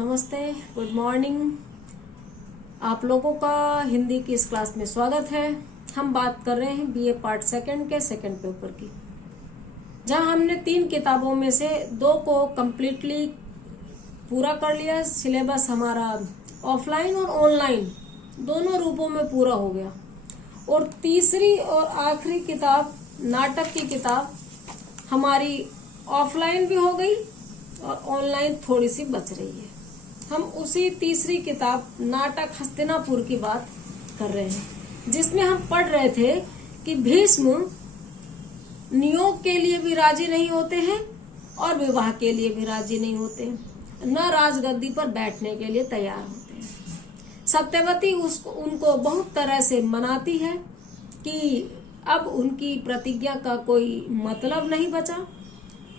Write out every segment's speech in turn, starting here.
नमस्ते, good morning. आप लोगों का हिंदी की इस क्लास में स्वागत है। हम बात कर रहे हैं बीए पार्ट सेकंड के सेकंड पेपर की, जहां हमने 3 किताबों में से 2 को कम्प्लीटली पूरा कर लिया। सिलेबस हमारा ऑफलाइन और ऑनलाइन दोनों रूपों में पूरा हो गया, और तीसरी और आखिरी किताब नाटक की किताब हमारी ऑफलाइन भी हो गई और ऑनलाइन थोड़ी सी बच रही है। हम उसी तीसरी किताब नाटक हस्तिनापुर की बात कर रहे हैं, जिसमें हम पढ़ रहे थे कि भीष्म नियोग के लिए भी राजी नहीं होते हैं और विवाह के लिए भी राजी नहीं होते हैं, न राजगद्दी पर बैठने के लिए तैयार होते हैं। सत्यवती उनको बहुत तरह से मनाती है कि अब उनकी प्रतिज्ञा का कोई मतलब नहीं बचा।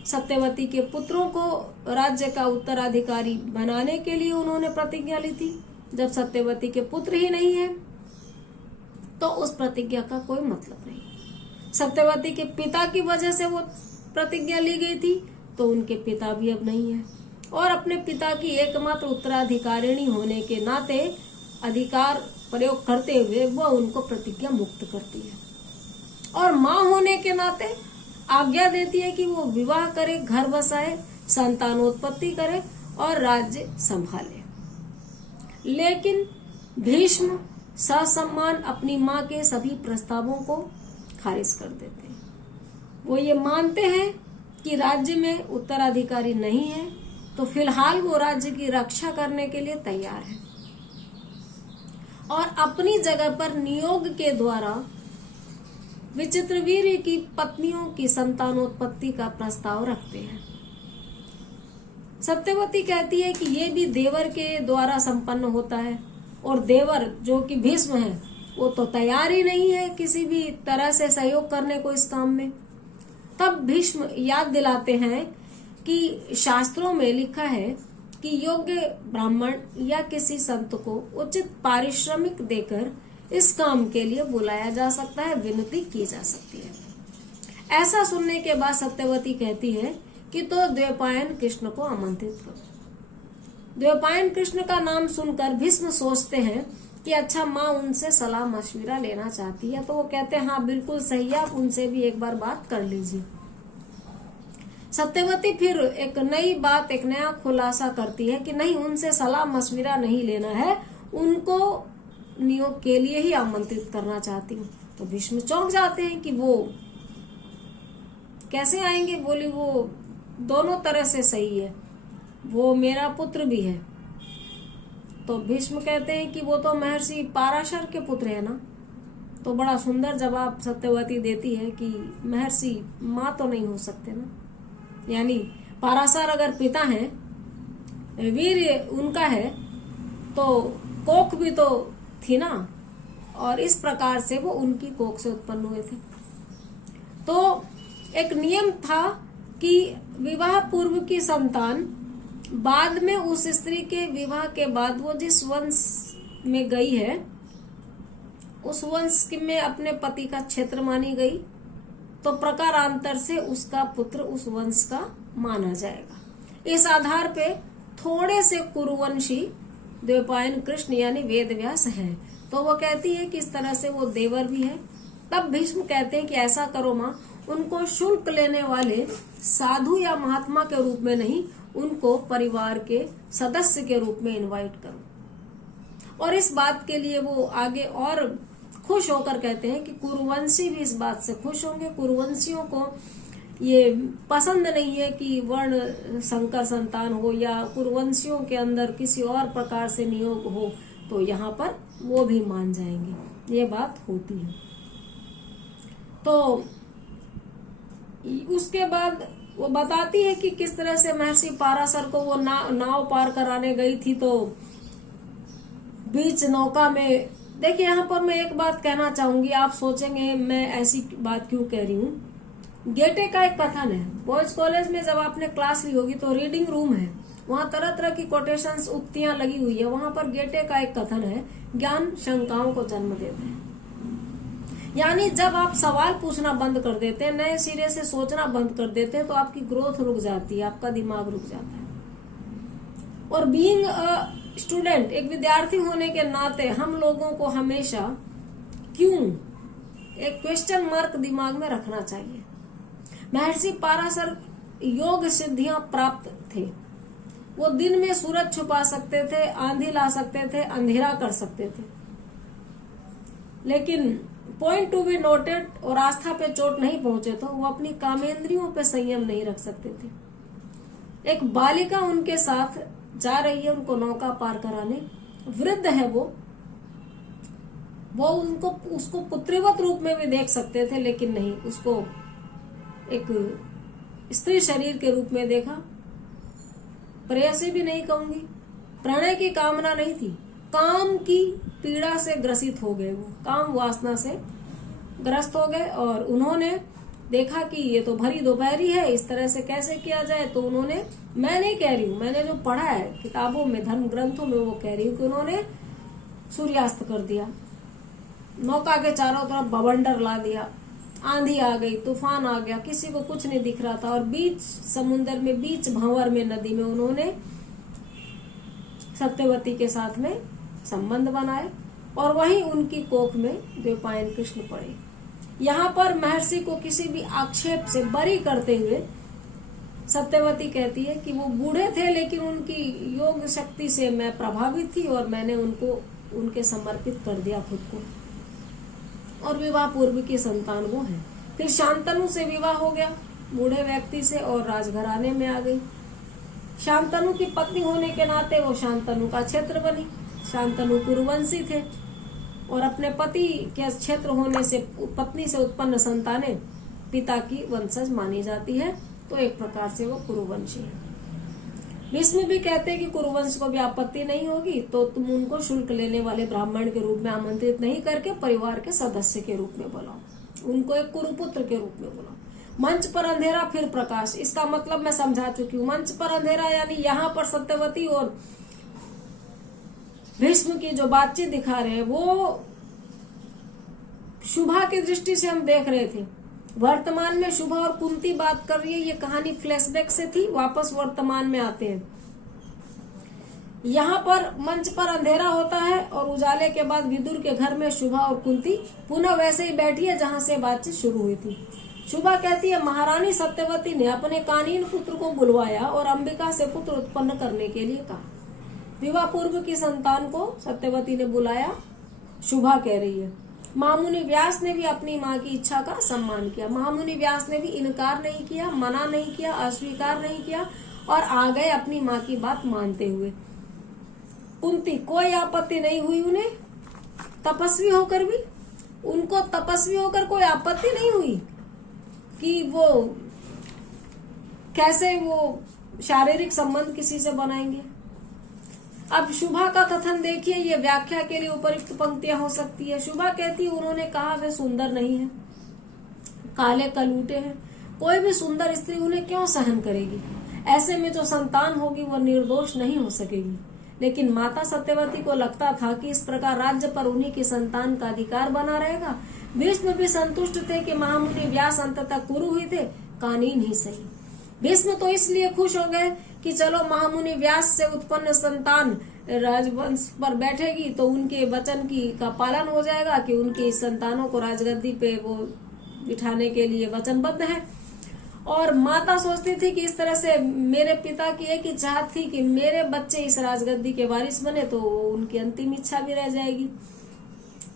सत्यवती के पुत्रों को राज्य का उत्तराधिकारी बनाने के लिए उन्होंने प्रतिज्ञा ली थी। जब सत्यवती के पुत्र ही नहीं है तो उस प्रतिज्ञा का कोई मतलब नहीं। सत्यवती के पिता की वजह से वो प्रतिज्ञा ली गई थी, तो उनके पिता भी अब नहीं है, और अपने पिता की एकमात्र उत्तराधिकारिणी होने के नाते अधिकार प्रयोग करते हुए वह उनको प्रतिज्ञा मुक्त करती है, और मां होने के नाते आज्ञा देती है कि वो विवाह करे, घर बसाए, संतानोत्पत्ति करे और राज्य संभाले। लेकिन भीष्म ससम्मान अपनी मां के सभी प्रस्तावों को खारिज कर देते हैं। वो ये मानते हैं कि राज्य में उत्तराधिकारी नहीं है, तो फिलहाल वो राज्य की रक्षा करने के लिए तैयार है, और अपनी जगह पर नियोग के द्वारा विचित्रवीर की पत्नियों की संतानोत्पत्ति का प्रस्ताव रखते हैं। सत्यवती कहती है कि ये भी देवर के द्वारा संपन्न होता है, और देवर जो कि भीष्म है वो तो तैयार ही नहीं है किसी भी तरह से सहयोग करने को इस काम में। तब भीष्म याद दिलाते हैं कि शास्त्रों में लिखा है कि योग्य ब्राह्मण या किसी संत को उचित पारिश्रमिक देकर इस काम के लिए बुलाया जा सकता है, विनती की जा सकती है। ऐसा सुनने के बाद सत्यवती कहती है कि तो द्वैपायन कृष्ण को आमंत्रित करो। द्वैपायन कृष्ण का नाम सुनकर भीष्म सोचते हैं कि अच्छा, माँ उनसे सलाह मशविरा लेना चाहती है, तो वो कहते हैं हाँ बिल्कुल सही है, आप उनसे भी एक बार बात कर लीजिए। सत्यवती फिर एक नई बात, एक नया खुलासा करती है कि नहीं, उनसे सलाह मशविरा नहीं लेना है, उनको नियोग के लिए ही आमंत्रित करना चाहती हूँ। तो भीष्म चौंक जाते हैं कि वो कैसे आएंगे। बोली वो दोनों तरह से सही है, वो मेरा पुत्र भी है। तो भीष्म कहते हैं कि वो तो महर्षि पाराशर के पुत्र है ना। तो बड़ा सुंदर जवाब सत्यवती देती है कि महर्षि माँ तो नहीं हो सकते ना, यानी पाराशर अगर पिता है, वीर उनका है, तो कोख भी तो थी ना, और इस प्रकार से वो उनकी कोख से उत्पन्न हुए थे। तो एक नियम था कि विवाह पूर्व की संतान बाद में उस स्त्री के विवाह के बाद वो जिस वंश में गई है, उस वंश में अपने पति का क्षेत्र मानी गई, तो प्रकारांतर से उसका पुत्र उस वंश का माना जाएगा। इस आधार पे थोड़े से कुरुवंशी द्वैपायन कृष्ण यानी वेद व्यास है, तो वो कहती है कि इस तरह से वो देवर भी है। तब भीष्म कहते हैं कि ऐसा करो माँ, उनको शुल्क लेने वाले साधु या महात्मा के रूप में नहीं, उनको परिवार के सदस्य के रूप में इनवाइट करो। और इस बात के लिए वो आगे और खुश होकर कहते हैं कि कुरुवंशी भी इस बात से खुश होंगे। कुरुवंशियों को ये पसंद नहीं है कि वर्ण संकर संतान हो या कुरुवंशियों के अंदर किसी और प्रकार से नियोग हो, तो यहाँ पर वो भी मान जाएंगे, ये बात होती है। तो उसके बाद वो बताती है कि किस तरह से महर्षि पाराशर को वो नाव पार कराने गई थी, तो बीच नौका में, देखिए यहाँ पर मैं एक बात कहना चाहूंगी, आप सोचेंगे मैं ऐसी बात क्यों कह रही हूँ। गेटे का एक कथन है, बॉयज कॉलेज में जब आपने क्लास ली होगी तो रीडिंग रूम है, वहाँ तरह तरह की कोटेशंस, उक्तियां लगी हुई है। वहां पर गेटे का एक कथन है, ज्ञान शंकाओं को जन्म देते हैं। यानी जब आप सवाल पूछना बंद कर देते हैं, नए सिरे से सोचना बंद कर देते हैं, तो आपकी ग्रोथ रुक जाती है, आपका दिमाग रुक जाता है। और बीइंग अ स्टूडेंट, एक विद्यार्थी होने के नाते हम लोगों को हमेशा क्यों एक क्वेश्चन मार्क दिमाग में रखना चाहिए। महर्षि पाराशर योग सिद्धियां प्राप्त थे। वो दिन में सूरज छुपा सकते थे, आंधी ला सकते थे, अंधेरा कर सकते थे, लेकिन पॉइंट टू बी नोटेड और आस्था पे चोट नहीं पहुंचे तो वो अपनी कामेंद्रियों पे संयम नहीं रख सकते थे। एक बालिका उनके साथ जा रही है उनको नौका पार कराने, वृद्ध है वो उनको उसको पुत्रीवत रूप में भी देख सकते थे, लेकिन नहीं, उसको एक स्त्री शरीर के रूप में देखा। प्रेयसी भी नहीं कहूंगी, प्रणय की कामना नहीं थी, काम की पीड़ा से ग्रसित हो गए, वो काम वासना से ग्रस्त हो गए। और उन्होंने देखा कि ये तो भरी दोपहरी है, इस तरह से कैसे किया जाए। तो उन्होंने, मैं नहीं कह रही हूँ, मैंने जो पढ़ा है किताबों में, धर्म ग्रंथों में, वो कह रही हूँ कि उन्होंने सूर्यास्त कर दिया, नौका के चारों तरफ बवंडर ला दिया, आंधी आ गई, तूफान आ गया, किसी को कुछ नहीं दिख रहा था। और बीच समुन्दर में, बीच भंवर में, नदी में उन्होंने सत्यवती के साथ में संबंध बनाए और वहीं उनकी कोख में द्वैपायन कृष्ण पड़े। यहाँ पर महर्षि को किसी भी आक्षेप से बरी करते हुए सत्यवती कहती है कि वो बूढ़े थे, लेकिन उनकी योग शक्ति से मैं प्रभावित थी और मैंने उनको उनके समर्पित कर दिया खुद को, और विवाह पूर्व की संतान वो है। फिर शांतनु से विवाह हो गया बूढ़े व्यक्ति से और राजघराने में आ गई। शांतनु की पत्नी होने के नाते वो शांतनु का क्षेत्र बनी। शांतनु कुरुवंशी थे और अपने पति के क्षेत्र होने से पत्नी से उत्पन्न संतानें पिता की वंशज मानी जाती है, तो एक प्रकार से वो कुरुवंशी है। भीष्म भी कहते हैं कि कुरुवंश को भी आपत्ति नहीं होगी तो तुम उनको शुल्क लेने वाले ब्राह्मण के रूप में आमंत्रित नहीं करके परिवार के सदस्य के रूप में बुलाओ, उनको एक कुरुपुत्र के रूप में बुलाओ। मंच पर अंधेरा फिर प्रकाश, इसका मतलब मैं समझा चुकी हूँ। मंच पर अंधेरा यानी यहाँ पर सत्यवती और भीष्म की जो बातचीत दिखा रहे हैं वो शुभा की दृष्टि से हम देख रहे थे। वर्तमान में शुभा और कुंती बात कर रही है, ये कहानी फ्लैशबैक से थी, वापस वर्तमान में आते हैं। यहाँ पर मंच पर अंधेरा होता है और उजाले के बाद विदुर के घर में शुभा और कुंती पुनः वैसे ही बैठी है जहाँ से बातचीत शुरू हुई थी। शुभा कहती है, महारानी सत्यवती ने अपने कानीन पुत्र को बुलवाया और अंबिका से पुत्र उत्पन्न करने के लिए कहा। विवाह पूर्व की संतान को सत्यवती ने बुलाया, शुभा कह रही है। महामुनि व्यास ने भी अपनी माँ की इच्छा का सम्मान किया। महामुनि व्यास ने भी इनकार नहीं किया, मना नहीं किया, अस्वीकार नहीं किया और आ गए अपनी माँ की बात मानते हुए। कुंती, कोई आपत्ति नहीं हुई उन्हें, तपस्वी होकर भी उनको तपस्वी होकर कोई आपत्ति नहीं हुई कि वो कैसे वो शारीरिक संबंध किसी से बनाएंगे। अब शुभा का कथन देखिए, ये व्याख्या के लिए उपयुक्त पंक्तियां हो सकती है। शुभा कहती है, उन्होंने कहा वे सुंदर नहीं है, काले कलूटे हैं, कोई भी सुंदर स्त्री उन्हें क्यों सहन करेगी। ऐसे में जो संतान होगी वो निर्दोष नहीं हो सकेगी। लेकिन माता सत्यवती को लगता था कि इस प्रकार राज्य पर उन्हीं की संतान का अधिकार बना रहेगा। भीष्म भी संतुष्ट थे कि महामुनि व्यास अंततः कुरु हुए थे, कानीन ही सही। भीष्म तो इसलिए खुश हो गए कि चलो महामुनि व्यास से उत्पन्न संतान राजवंश पर बैठेगी तो उनके वचन का पालन हो जाएगा कि उनकी संतानों को राजगद्दी पे वो बिठाने के लिए वचनबद्ध है। और माता सोचती थी कि इस तरह से मेरे पिता की एक ही चाहत थी कि मेरे बच्चे इस राजगद्दी के वारिस बने, तो उनकी अंतिम इच्छा भी रह जाएगी।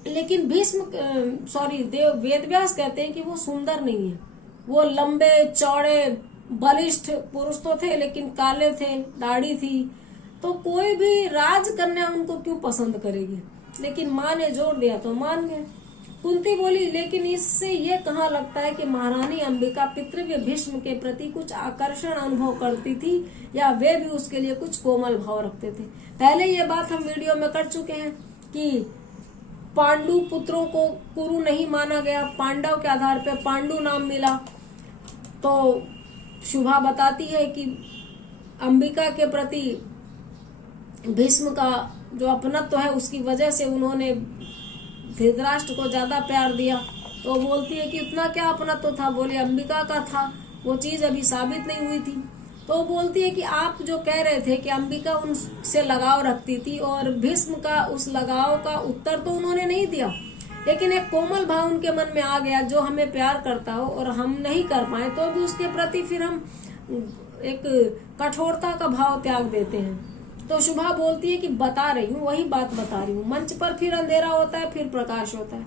लेकिन वेदव्यास कहते हैं कि वो सुंदर नहीं है, वो लंबे चौड़े बलिष्ठ पुरुष तो थे लेकिन काले थे, दाढ़ी थी, तो कोई भी राजकन्या उनको क्यों पसंद करेगी। लेकिन माँ ने जोर दिया तो मान गए। कुंती बोली, लेकिन इससे ये कहाँ लगता है कि महारानी अंबिका पितृव्य भीष्म के प्रति कुछ आकर्षण अनुभव करती थी या वे भी उसके लिए कुछ कोमल भाव रखते थे। पहले ये बात हम वीडियो में कर चुके हैं कि पांडु पुत्रों को कुरु नहीं माना गया, पांडव के आधार पर पांडु नाम मिला। तो शुभा बताती है कि अंबिका के प्रति भीष्म का जो अपनत्व है उसकी वजह से उन्होंने धृतराष्ट्र को ज्यादा प्यार दिया। तो बोलती है कि उतना क्या अपनत्व था, बोले अंबिका का था, वो चीज अभी साबित नहीं हुई थी। तो बोलती है कि आप जो कह रहे थे कि अंबिका उनसे लगाव रखती थी और भीष्म का उस लगाव का उत्तर तो उन्होंने नहीं दिया, लेकिन एक कोमल भाव उनके मन में आ गया, जो हमें प्यार करता हो और हम नहीं कर पाए तो भी उसके प्रति फिर हम एक कठोरता का भाव त्याग देते हैं। तो शुभा बोलती है कि बता रही हूँ, वही बात बता रही हूँ। मंच पर फिर अंधेरा होता है, फिर प्रकाश होता है।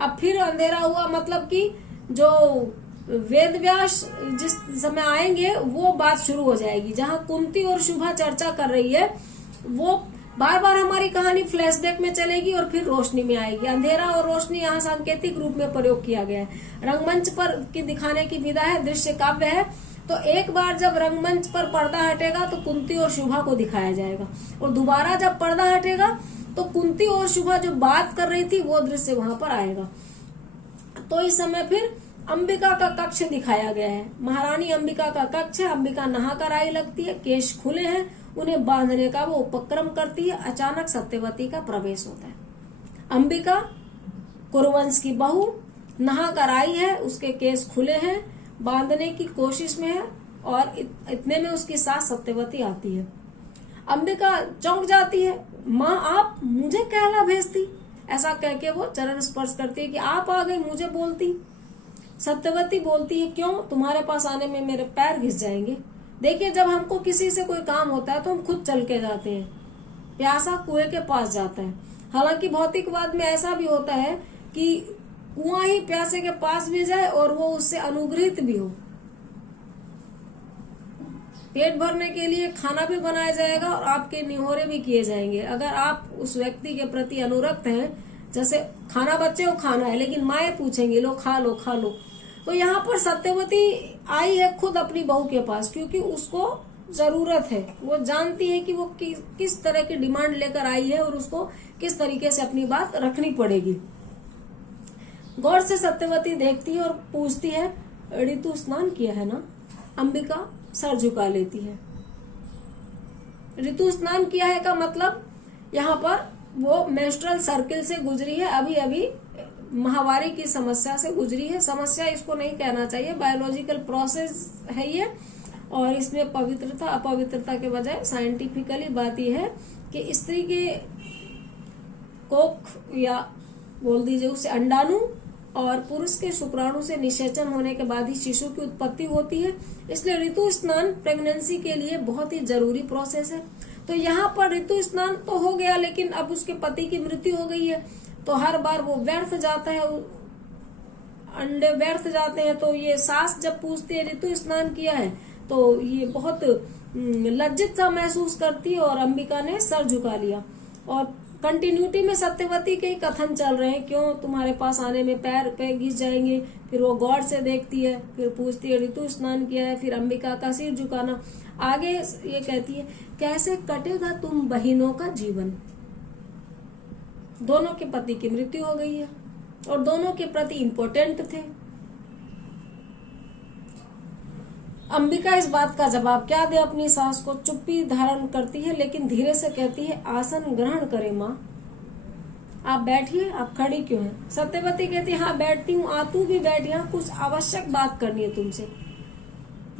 अब फिर अंधेरा हुआ मतलब कि जो वेद व्यास जिस समय आएंगे वो बात शुरू हो जाएगी। जहाँ कुंती और शुभा चर्चा कर रही है वो बार बार हमारी कहानी फ्लैशबैक में चलेगी और फिर रोशनी में आएगी। अंधेरा और रोशनी यहाँ सांकेतिक रूप में प्रयोग किया गया है। रंगमंच पर की दिखाने की विधा है, दृश्य काव्य है। तो एक बार जब रंगमंच पर पर्दा हटेगा तो कुंती और शुभा को दिखाया जाएगा, और दोबारा जब पर्दा हटेगा तो कुंती और शुभा जो बात कर रही थी वो दृश्य वहां पर आएगा। तो इस समय फिर अंबिका का कक्ष दिखाया गया है। महारानी अंबिका का कक्ष है। अंबिका नहाकर आई लगती है, केश खुले हैं, उन्हें बांधने का वो उपक्रम करती है। अचानक सत्यवती का प्रवेश होता है। अंबिका कुरुवंश की बहू नहाकर आई है, उसके केस खुले हैं, बांधने की कोशिश में है, और इतने में उसकी सास सत्यवती आती है। अंबिका चौंक जाती है, माँ आप मुझे कहला भेजती, ऐसा कह के वो चरण स्पर्श करती है कि आप आ गई, मुझे बोलती। सत्यवती बोलती है क्यों, तुम्हारे पास आने में मेरे पैर घिस जाएंगे। देखिए जब हमको किसी से कोई काम होता है तो हम खुद चल के जाते हैं, प्यासा कुएं के पास जाता है। हालांकि भौतिकवाद में ऐसा भी होता है कि कुआं ही प्यासे के पास भी जाए और वो उससे अनुग्रहित भी हो। पेट भरने के लिए खाना भी बनाया जाएगा और आपके निहोरे भी किए जाएंगे अगर आप उस व्यक्ति के प्रति अनुरक्त हैं। जैसे खाना बच्चे को खाना है लेकिन माए पूछेंगे लो खा लो खा लो। तो यहाँ पर सत्यवती आई है खुद अपनी बहू के पास, क्योंकि उसको जरूरत है। वो जानती है कि वो किस तरह की डिमांड लेकर आई है और उसको किस तरीके से अपनी बात रखनी पड़ेगी। गौर से सत्यवती देखती है और पूछती है, ऋतु स्नान किया है ना? अंबिका सर झुका लेती है। ऋतु स्नान किया है का मतलब यहाँ पर वो मेंस्ट्रुअल सर्किल से गुजरी है, अभी अभी माहवारी की समस्या से गुजरी है। समस्या इसको नहीं कहना चाहिए, बायोलॉजिकल प्रोसेस है ये, और इसमें पवित्रता अपवित्रता के बजाय साइंटिफिकली बात यह है कि स्त्री के कोख या बोल दीजिए उससे अंडाणु और पुरुष के शुक्राणु से निषेचन होने के बाद ही शिशु की उत्पत्ति होती है। इसलिए ऋतु स्नान प्रेगनेंसी के लिए बहुत ही जरूरी प्रोसेस है। तो यहाँ पर ऋतु स्नान तो हो गया, लेकिन अब उसके पति की मृत्यु हो गई है, तो हर बार वो व्यर्थ जाता है, अंडे व्यर्थ जाते हैं। तो ये सास जब पूछती है ऋतु स्नान किया है तो ये बहुत लज्जित सा महसूस करती है, और अंबिका ने सर झुका लिया। और कंटिन्यूटी में सत्यवती के ही कथन चल रहे हैं, क्यों तुम्हारे पास आने में पैर पे घिस जाएंगे। फिर वो गौर से देखती है, फिर पूछती है ऋतु स्नान किया है, फिर अंबिका का सिर झुकाना। आगे ये कहती है, कैसे कटेगा तुम बहनों का जीवन। दोनों के पति की मृत्यु हो गई है और दोनों के प्रति इम्पोर्टेंट थे। अंबिका इस बात का जवाब क्या दे अपनी सास को, चुप्पी धारण करती है, लेकिन धीरे से कहती है, आसन ग्रहण करे माँ, आप बैठिए, आप खड़ी क्यों हैं? सत्यवती कहती है, हाँ बैठती हूँ, आ तू भी बैठ, यहाँ कुछ आवश्यक बात करनी है तुमसे।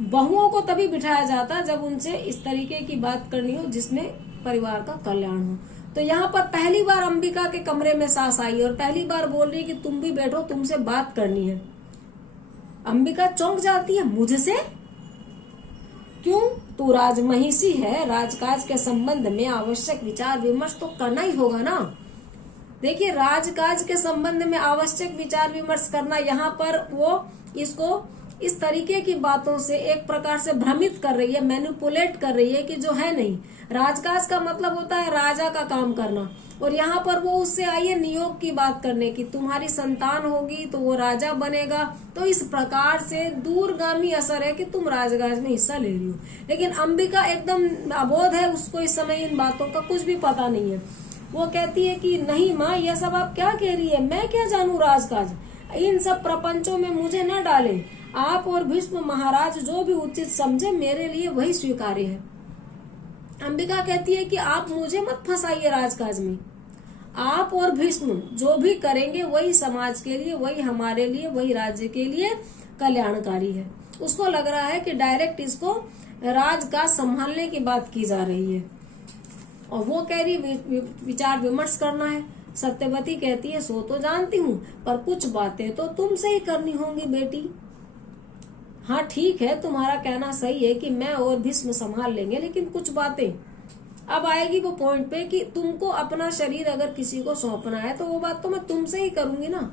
बहुओं को तभी बिठाया जाता जब उनसे इस तरीके की बात करनी हो जिसमें परिवार का कल्याण हो। तो यहाँ पर पहली बार अंबिका के कमरे में सास आई और पहली बार बोल रही है कि तुम भी बैठो, तुमसे बात करनी है। अंबिका चौंक जाती है, मुझसे? क्यों? तू राजमहिषी है, राजकाज के संबंध में आवश्यक विचार विमर्श तो करना ही होगा ना। देखिए राजकाज के संबंध में आवश्यक विचार विमर्श करना, यहाँ पर वो इसको इस तरीके की बातों से एक प्रकार से भ्रमित कर रही है, मैनिपुलेट कर रही है कि जो है नहीं। राजकाज का मतलब होता है राजा का काम करना, और यहाँ पर वो उससे आई है नियोग की बात करने की, तुम्हारी संतान होगी तो वो राजा बनेगा। तो इस प्रकार से दूरगामी असर है कि तुम राजकाज में हिस्सा ले रही हो। लेकिन अंबिका एकदम अबोध है, उसको इस समय इन बातों का कुछ भी पता नहीं है। वो कहती है कि नहीं माँ, यह सब आप क्या कह रही है, मैं क्या जानू राजकाज, इन सब प्रपंचों में मुझे न डाले। आप और भीष्म महाराज जो भी उचित समझे मेरे लिए वही स्वीकार्य है। अंबिका कहती है कि आप मुझे मत फंसाइए राजकाज में। आप और भीष्म जो भी करेंगे वही समाज के लिए, वही हमारे लिए, वही राज्य के लिए कल्याणकारी है। उसको लग रहा है कि डायरेक्ट इसको राज का संभालने की बात की जा रही है और वो कह रही विचार विमर्श करना है। सत्यवती कहती है सो तो जानती हूँ, पर कुछ बातें तो तुमसे ही करनी होंगी बेटी। हाँ ठीक है, तुम्हारा कहना सही है कि मैं और भीष्म संभाल लेंगे, लेकिन कुछ बातें। अब आएगी वो पॉइंट पे कि तुमको अपना शरीर अगर किसी को सौंपना है तो वो बात तो मैं तुमसे ही करूंगी ना।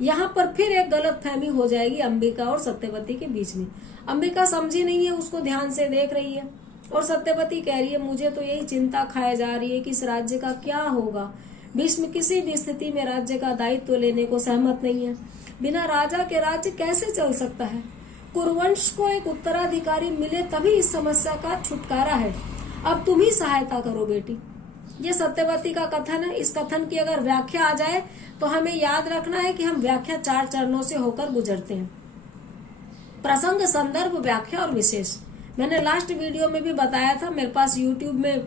यहाँ पर फिर एक गलतफहमी हो जाएगी अंबिका और सत्यवती के बीच में। अंबिका समझी नहीं है, उसको ध्यान से देख रही है और सत्यवती कह रही है मुझे तो यही चिंता खाए जा रही है कि इस राज्य का क्या होगा। भीष्म किसी भी स्थिति में राज्य का दायित्व लेने को सहमत नहीं है। बिना राजा के राज्य कैसे चल सकता है? कुरुवंश को एक उत्तराधिकारी मिले तभी इस समस्या का छुटकारा है। अब तुम ही सहायता करो बेटी। ये सत्यवती का कथन है। इस कथन की अगर व्याख्या आ जाए तो हमें याद रखना है कि हम व्याख्या 4 चरणों से होकर गुजरते हैं। प्रसंग, संदर्भ, व्याख्या और विशेष। मैंने लास्ट वीडियो में भी बताया था, मेरे पास यूट्यूब में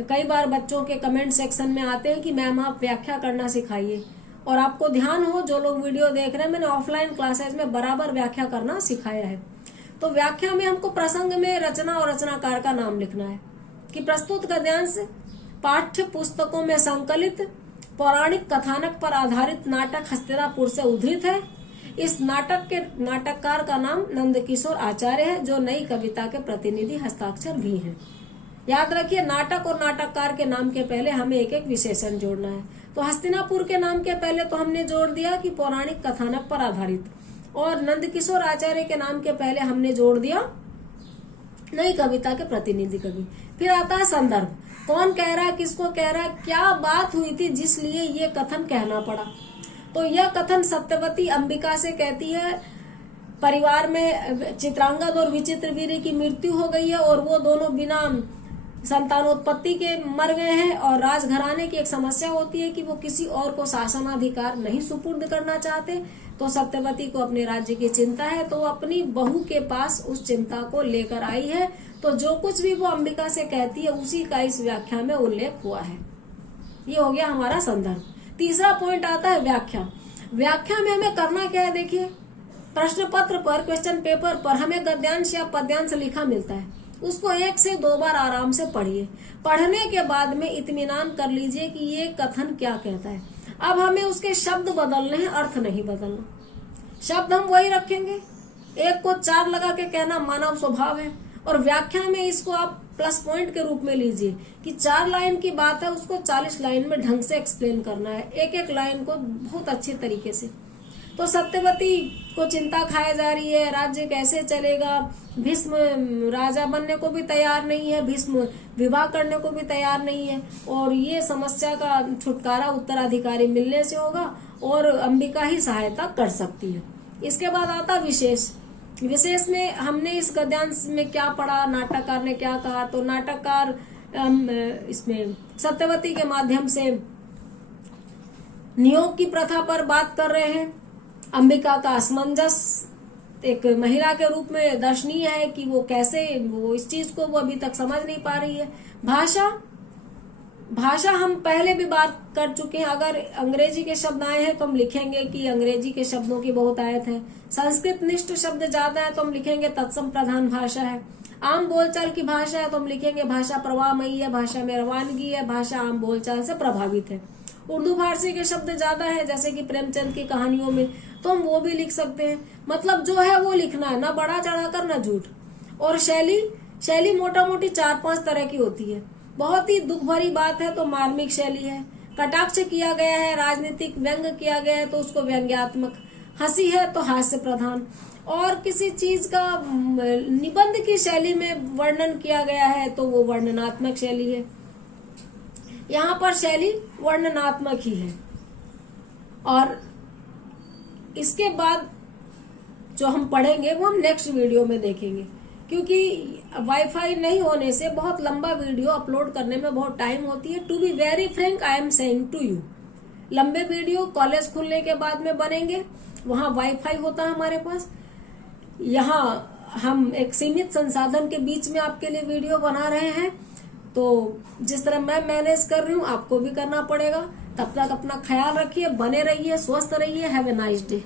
कई बार बच्चों के कमेंट सेक्शन में आते हैं कि मैम आप व्याख्या करना सिखाइए। और आपको ध्यान हो जो लोग वीडियो देख रहे हैं, मैंने ऑफलाइन क्लासेज में बराबर व्याख्या करना सिखाया है। तो व्याख्या में हमको प्रसंग में रचना और रचनाकार का नाम लिखना है कि प्रस्तुत गद्यांश पाठ्य पुस्तकों में संकलित पौराणिक कथानक पर आधारित नाटक हस्तिनापुर से उद्धृत है। इस नाटक के नाटककार का नाम नंदकिशोर आचार्य है, जो नई कविता के प्रतिनिधि हस्ताक्षर भी हैं। याद रखिए, नाटक और नाटककार के नाम के पहले हमें एक एक विशेषण जोड़ना है। तो हस्तिनापुर के नाम के पहले तो हमने जोड़ दिया कि पौराणिक कथानक पर आधारित, और नंदकिशोर आचार्य के नाम के पहले हमने जोड़ दिया नई कविता के प्रतिनिधि कवि। फिर आता है संदर्भ, कौन कह रहा है, किसको कह रहा है, क्या बात हुई थी जिसलिए ये कथन कहना पड़ा। तो यह कथन सत्यवती अंबिका से कहती है परिवार में चित्रांगद और विचित्रवीर्य की मृत्यु हो गई है और वो दोनों बिना संतानोत्पत्ति के मर गए हैं। और राजघराने की एक समस्या होती है कि वो किसी और को शासनाधिकार नहीं सुपुर्द करना चाहते। तो सत्यवती को अपने राज्य की चिंता है, तो अपनी बहू के पास उस चिंता को लेकर आई है। तो जो कुछ भी वो अंबिका से कहती है उसी का इस व्याख्या में उल्लेख हुआ है। ये हो गया हमारा संदर्भ। तीसरा पॉइंट आता है व्याख्या। व्याख्या में हमें करना क्या है, देखिए प्रश्न पत्र पर, क्वेश्चन पेपर पर हमें गद्यांश या पद्यांश लिखा मिलता है, उसको 1 से 2 बार आराम से पढ़िए। पढ़ने के बाद में इत्मीनान कर लीजिए कि ये कथन क्या कहता है। अब हमें उसके शब्द बदलने हैं, अर्थ नहीं बदलना। शब्द हम वही रखेंगे, एक को 4 लगा के कहना मानव स्वभाव है। और व्याख्या में इसको आप प्लस पॉइंट के रूप में लीजिए कि 4 लाइन की बात है, उसको 40 लाइन में ढंग से एक्सप्लेन करना है, एक एक लाइन को बहुत अच्छे तरीके से। तो सत्यवती को चिंता खाई जा रही है, राज्य कैसे चलेगा। भीष्म राजा बनने को भी तैयार नहीं है, भीष्म विवाह करने को भी तैयार नहीं है, और ये समस्या का छुटकारा उत्तराधिकारी मिलने से होगा और अंबिका ही सहायता कर सकती है। इसके बाद आता विशेष। विशेष में हमने इस गद्यांश में क्या पढ़ा, नाटककार ने क्या कहा। तो नाटककार इसमें सत्यवती के माध्यम से नियोग की प्रथा पर बात कर रहे हैं। अंबिका का असमंजस एक महिला के रूप में दर्शनीय है कि वो कैसे, वो इस चीज को वो अभी तक समझ नहीं पा रही है। भाषा हम पहले भी बात कर चुके हैं। अगर अंग्रेजी के शब्द आए हैं तो हम लिखेंगे कि अंग्रेजी के शब्दों की बहुत आयत है। संस्कृत निष्ठ शब्द ज्यादा है तो हम लिखेंगे तत्सम प्रधान भाषा है। आम बोलचाल की भाषा है तो हम लिखेंगे भाषा प्रवाहमयी है, भाषा में रवानगी है, भाषा आम बोलचाल से प्रभावित है। उर्दू फारसी के शब्द ज्यादा है, जैसे कि प्रेमचंद की कहानियों में, तो हम वो भी लिख सकते हैं। मतलब जो है वो लिखना है, ना बड़ा चढ़ाकर ना झूठ। और शैली मोटा मोटी 4-5 तरह की होती है। बहुत ही दुख भरी बात है तो मार्मिक शैली है, कटाक्ष किया गया है, राजनीतिक व्यंग किया गया है तो उसको व्यंग्यात्मक, हंसी है तो हास्य प्रधान, और किसी चीज का निबंध की शैली में वर्णन किया गया है तो वो वर्णनात्मक शैली है। यहाँ पर शैली वर्णनात्मक ही है। और इसके बाद जो हम पढ़ेंगे वो हम नेक्स्ट वीडियो में देखेंगे, क्योंकि वाईफाई नहीं होने से बहुत लंबा वीडियो अपलोड करने में बहुत टाइम होती है। To be very frank I am saying to you, लंबे वीडियो कॉलेज खुलने के बाद में बनेंगे, वहां वाईफाई होता है हमारे पास। यहाँ हम एक सीमित संसाधन के बीच में आपके लिए वीडियो बना रहे हैं, तो जिस तरह मैं मैनेज कर रही हूँ आपको भी करना पड़ेगा। तब तक अपना ख्याल रखिए, बने रहिए, स्वस्थ रहिए। Have a nice day.